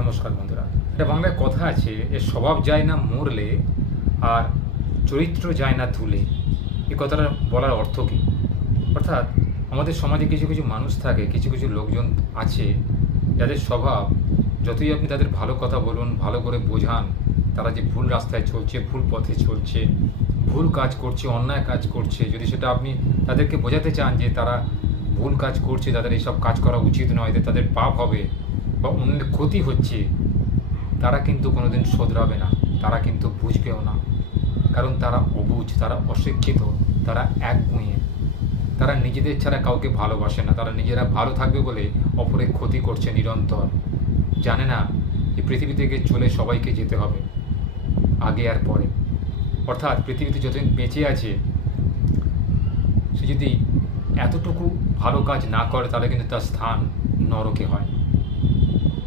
নমস্কার বন্ধুরা। এটা বাংলায় কথা আছে, এর স্বভাব যায় না মরলে আর চরিত্র যায় না ধুলে। এই কথাটা বলার অর্থ কী? অর্থাৎ আমাদের সমাজে কিছু কিছু মানুষ থাকে, কিছু কিছু লোকজন আছে যাদের স্বভাব, যতই আপনি তাদের ভালো কথা বলুন, ভালো করে বোঝান, তারা যে ভুল রাস্তায় চলছে, ভুল পথে চলছে, ভুল কাজ করছে, অন্যায় কাজ করছে, যদি সেটা আপনি তাদেরকে বোঝাতে চান যে তারা ভুল কাজ করছে, তাদের এইসব কাজ করা উচিত নয়, এতে তাদের পাপ হবে বা অন্যের ক্ষতি হচ্ছে, তারা কিন্তু কোনোদিন শোধরাবে না, তারা কিন্তু বুঝবেও না। কারণ তারা অবুঝ, তারা অশিক্ষিত, তারা একগুঁয়ে, তারা নিজেদের ছাড়া কাউকে ভালোবাসে না, তারা নিজেরা ভালো থাকবে বলে অপরের ক্ষতি করছে নিরন্তর। জানে না যে পৃথিবী থেকে চলে সবাইকে যেতে হবে, আগে আর পরে। অর্থাৎ পৃথিবীতে যতদিন বেঁচে আছে, সে যদি এতটুকু ভালো কাজ না করে তাহলে কিন্তু তার স্থান নরকে হয়।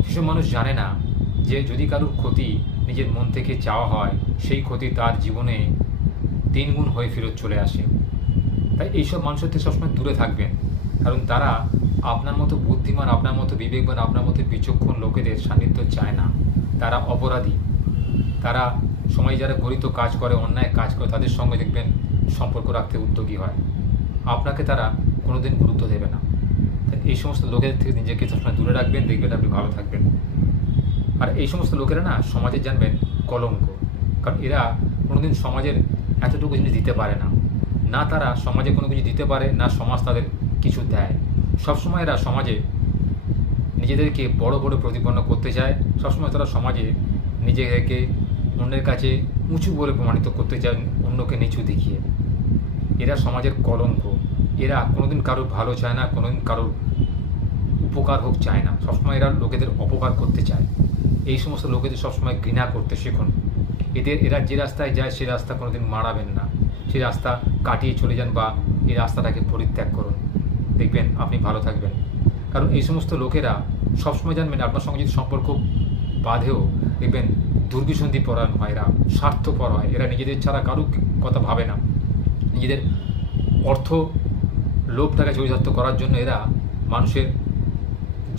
সেসব মানুষ জানে না যে যদি কারোর ক্ষতি নিজের মন থেকে চাওয়া হয়, সেই ক্ষতি তার জীবনে 3 গুণ হয়ে ফেরত চলে আসে। তাই এইসব মানুষের থেকে সবসময় দূরে থাকবেন, কারণ তারা আপনার মতো বুদ্ধিমান, আপনার মতো বিবেকবান, আপনার মতো বিচক্ষণ লোকেদের সান্নিধ্য চায় না। তারা অপরাধী, তারা সমাজে যারা গরিত কাজ করে, অন্যায় কাজ করে, তাদের সঙ্গে দেখবেন সম্পর্ক রাখতে উদ্যোগী হয়। আপনাকে তারা কোনোদিন গুরুত্ব দেবে না। তাই এই সমস্ত লোকেদের থেকে নিজেকে সবসময় দূরে রাখবেন, দেখবেন আপনি ভালো থাকবেন। আর এই সমস্ত লোকেরা না সমাজে জানবেন কলঙ্ক, কারণ এরা কোনোদিন সমাজের এতটুকু জিনিস দিতে পারে না। না তারা সমাজে কোনো কিছু দিতে পারে, না সমাজ তাদের কিছু দেয়। সবসময় এরা সমাজে নিজেদেরকে বড় বড় প্রতিপন্ন করতে চায়, সবসময় তারা সমাজে নিজেদেরকে অন্যের কাছে উঁচু বলে প্রমাণিত করতে চায়, অন্যকে নিচু দেখিয়ে। এরা সমাজের কলঙ্ক, এরা কোনোদিন কারোর ভালো চায় না, কোনোদিন কারোর উপকার হোক চায় না, সবসময় এরা লোকেদের অপকার করতে চায়। এই সমস্ত লোকেদের সবসময় ঘৃণা করতে শিখুন। এরা যে রাস্তায় যায় সে রাস্তা কোনোদিন মারাবেন না, সেই রাস্তা কাটিয়ে চলে যান বা এই রাস্তাটাকে পরিত্যাগ করুন, দেখবেন আপনি ভালো থাকবেন। কারণ এই সমস্ত লোকেরা সবসময় জানবেন আপনার সঙ্গে যদি সম্পর্ক বাঁধেও, দেখবেন দুর্বিসন্ধি পরায়ণ হয়, এরা স্বার্থপর হয়, এরা নিজেদের ছাড়া কারুর কথা ভাবে না। নিজেদের অর্থ লোভটাকে চরিতার্থ করার জন্য এরা মানুষের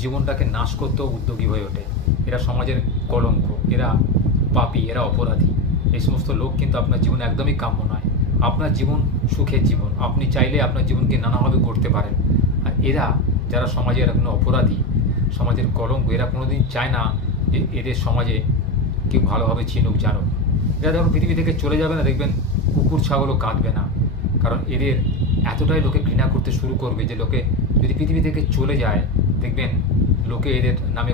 জীবনটাকে নাশ করতেও উদ্যোগী হয়ে ওঠে। এরা সমাজের কলঙ্ক, এরা পাপী, এরা অপরাধী। এই সমস্ত লোক কিন্তু আপনার জীবনে একদমই কাম্য নয়। আপনার জীবন সুখের জীবন, আপনি চাইলে আপনার জীবনকে নানাভাবে করতে পারেন। আর এরা যারা সমাজের কোনো অপরাধী, সমাজের কলঙ্ক, এরা কোনোদিন চায় না যে এদের সমাজে কেউ ভালোভাবে চিনুক জানুক। এরা যখন পৃথিবী থেকে চলে যাবে না, দেখবেন কুকুর ছাগলও কাঁদবে না, কারণ এদের এতটাই লোকে ঘৃণা করতে শুরু করবে যে লোকে যদি পৃথিবী থেকে চলে যায়, দেখবেন লোকে এদের নামে